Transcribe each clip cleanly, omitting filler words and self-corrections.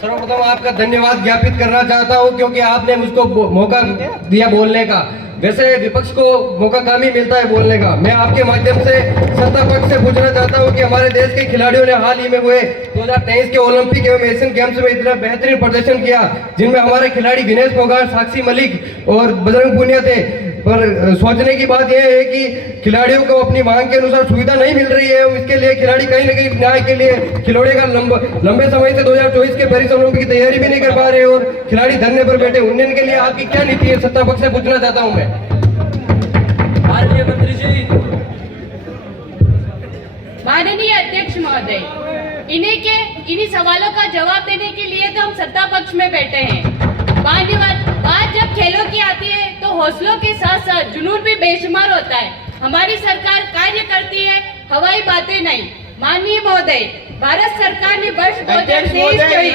सर्वप्रथम आपका धन्यवाद ज्ञापित करना चाहता हूं क्योंकि आपने मुझको मौका दिया बोलने का। वैसे विपक्ष को मौका कम ही मिलता है बोलने का। मैं आपके माध्यम से सत्ता पक्ष से पूछना चाहता हूं कि हमारे देश के खिलाड़ियों ने हाल ही में हुए 2023 के ओलंपिक एवं एशियन गेम्स में इतना बेहतरीन प्रदर्शन किया, जिनमें हमारे खिलाड़ी विनेश फोगाट, साक्षी मलिक और बजरंग पुनिया थे। पर सोचने की बात यह है कि खिलाड़ियों को अपनी मांग के अनुसार सुविधा नहीं मिल रही है। इसके लिए खिलाड़ी कहीं ना कहीं न्याय के लिए खिलौड़े का लंबे समय से 2024 के पेरिस ओलंपिक की तैयारी भी नहीं कर पा रहे और खिलाड़ी धरने पर बैठे। उन्नयन के लिए आपकी क्या नीति है, सत्ता पक्ष से पूछना चाहता हूं मैं। माननीय अध्यक्ष महोदय, इन्हीं सवालों का जवाब देने के लिए तो हम सत्ता पक्ष में बैठे हैं। बात जब खेलों की आती है तो हौसलों के साथ साथ जुनून भी बेशुमार होता है। हमारी सरकार कार्य करती है, हवाई बातें नहीं। माननीय महोदय, भारत सरकार ने वर्ष 2023-24 के लिए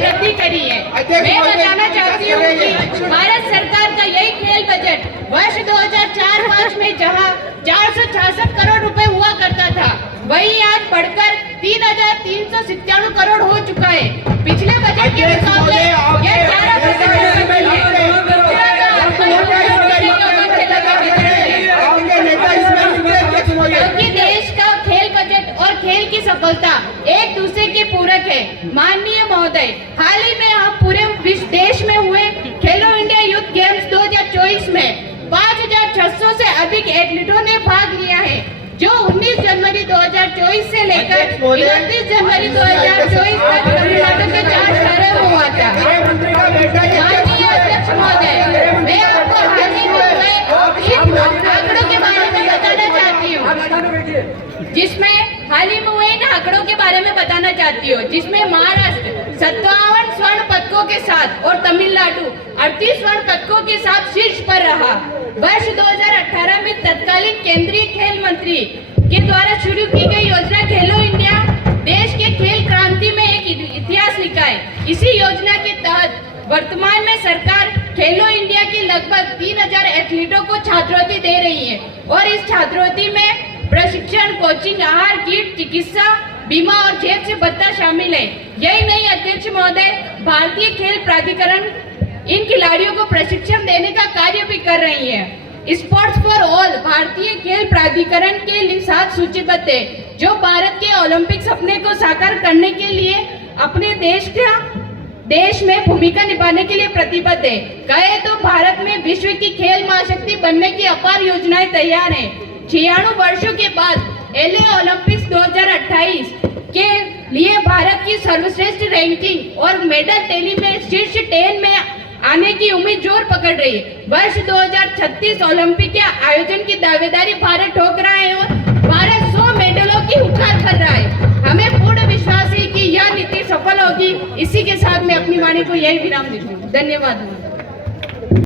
वृद्धि करी है। मैं बताना चाहती हूँ कि भारत सरकार का यही खेल बजट वर्ष 2004-05 में जहाँ 466 करोड़ रुपए हुआ करता था, वही आज बढ़कर 3,397 करोड़ हो चुका है। पिछले बजट के मुकाबले यह 11% क्योंकि देश का खेल बजट और खेल की सफलता एक दूसरे के पूरक है। माननीय महोदय, हाल ही में हम पूरे देश में हुए खेलो इंडिया यूथ गेम्स 2024 में 5,600 से अधिक एथलीटों ने भाग लिया है, जो 19 जनवरी 2024 से लेकर 31 जनवरी 2024 तक तमिलनाडु के 4 शहरों में हुआ था। माननीय अध्यक्ष महोदय, मैं आपको हाल ही में हुए आंकड़ों के बारे में बताना चाहती हूँ, जिसमें महाराष्ट्र 57 स्वर्ण पदकों के साथ और तमिलनाडु 38 स्वर्ण पदकों के साथ शीर्ष पर रहा। वर्ष 2018 में तत्कालीन केंद्रीय खेल मंत्री के द्वारा शुरू की गई योजना खेलो इंडिया देश के खेल क्रांति में एक इतिहास लिखा है। इसी योजना के तहत वर्तमान में सरकार खेलो इंडिया के लगभग 3000 एथलीटों को छात्रवृत्ति दे रही है और इस छात्रवृत्ति में प्रशिक्षण, कोचिंग, आहार किट, चिकित्सा, बीमा और जेब से भत्ता शामिल है। यही नहीं अध्यक्ष महोदय, भारतीय खेल प्राधिकरण इन खिलाड़ियों को प्रशिक्षण देने का कार्य भी कर रही है। स्पोर्ट्स फॉर ऑल भारतीय खेल प्राधिकरण के साथ सूचीबद्ध है, जो भारत के ओलंपिक सपने को साकार करने के लिए अपने देश में भूमिका निभाने के लिए प्रतिबद्ध है। कहे तो भारत में विश्व की खेल महाशक्ति बनने की अपार योजनाएं तैयार हैं। 96 वर्षों के बाद एलए ओलंपिक्स 2028 के लिए भारत की सर्वश्रेष्ठ रैंकिंग और मेडल टैली में शीर्ष 10 में आने की उम्मीद जोर पकड़ रही है। वर्ष 2036 ओलंपिक के आयोजन की दावेदारी भारत ठोक रहा है और भारत 100 मेडलों की हुकार कर रहा है। हमें पूर्ण विश्वास है कि यह नीति सफल होगी। इसी के साथ मैं अपनी वाणी को यही विराम देती हूँ। धन्यवाद।